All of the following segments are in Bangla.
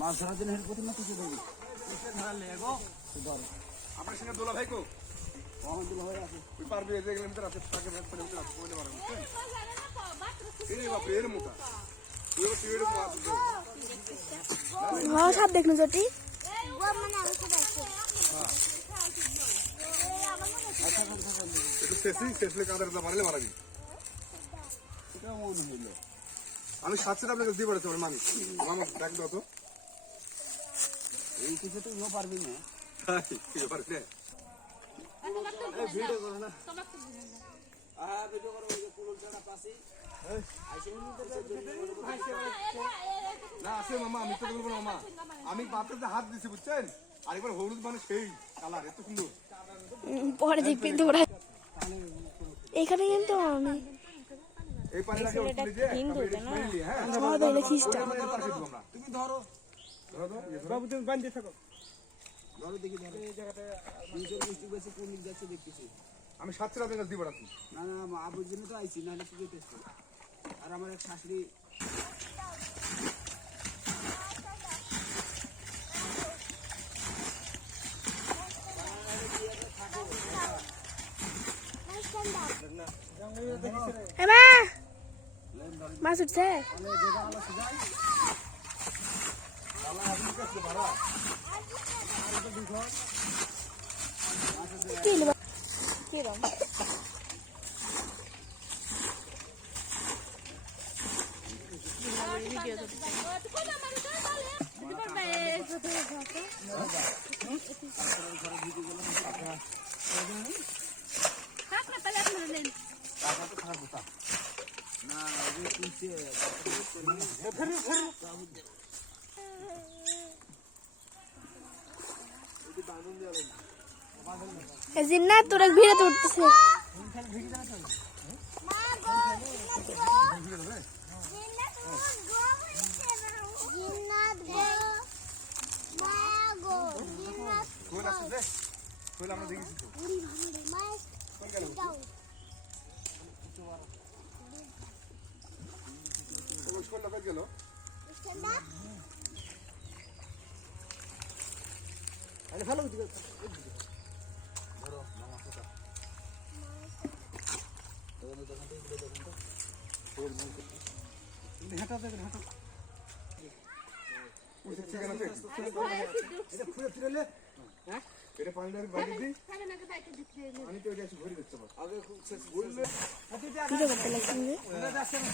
মাছ ধরার জন্য হেল্প করতে না কিছু দেবো আপনার সঙ্গে দোলা ভাই কো আমার দুলো হয়ে আছে তুই পারবি এই কিলোমিটার আছে তাকে ব্যাগ করে আছে বলে পারবো এই বাপরে এর মোটা তুই এর মাছ ভালো সাপ দেখনো জটি একটু শেষলে কাঁদার মারলে মারাবি এটা মনে হইলো আমি 700 আপনাকে দিয়ে পড়েছি আমার মামি আমার ব্যাগ দাও তো এই কিছু তো ইও পারবি না কি ব্যাপার রে ভিডিও করো না ভিডিও করো ওই যে কুলটাটা পাশে না আছে মামা আমি তো বলবো না মামা আমি বাপের হাত দিছি বুঝছেন আরেকবার হলুদ মানে সেই কালার এত সুন্দর পরে দেখবি তোরা এখানে কিন্তু আমি এই পানিটাকে উঠিয়ে দিয়ে হ্যাঁ আমাদের এটা খ্রিস্টান তুমি ধরো বাবু তুমি বাঁধতে থাকো ধরো দেখি ধরো এই জায়গাটা দুইজন মিষ্টি বেশি কোন দিক যাচ্ছে দেখতেছি আমি 700 আপনাকে দিয়ে পড়াচ্ছি না না আবুর জন্য তো আইছি নাহলে কি যেতেছি আর আমার এক শাশুড়ি মা মাছ উঠছে কিরম না ওই তুলছে জিন্নাত তোরা ভিড়ে তো উঠতেছে কোন আছে রে কোন আমরা দেখেছি তো কোন গেল ওই কোন লোক গেল আরে ভালো দিকে হাঁটা দেখেন হাঁটা ঠিকানা আছে এটা ফুলে ফিরেলে হ্যাঁ এটা পানিটা বাইরে দিই আমি তো এটা এসে ভরে দিতে পারবো আগে খুব শেষ বললে ভিডিও করতে লাগছে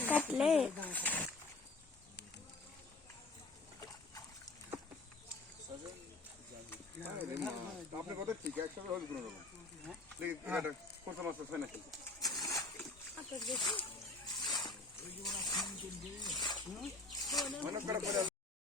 কাটলে আপনার কথা ঠিক একসাথে হবে কোনো রকম এটা কোথা মাছ হয় না মনে করে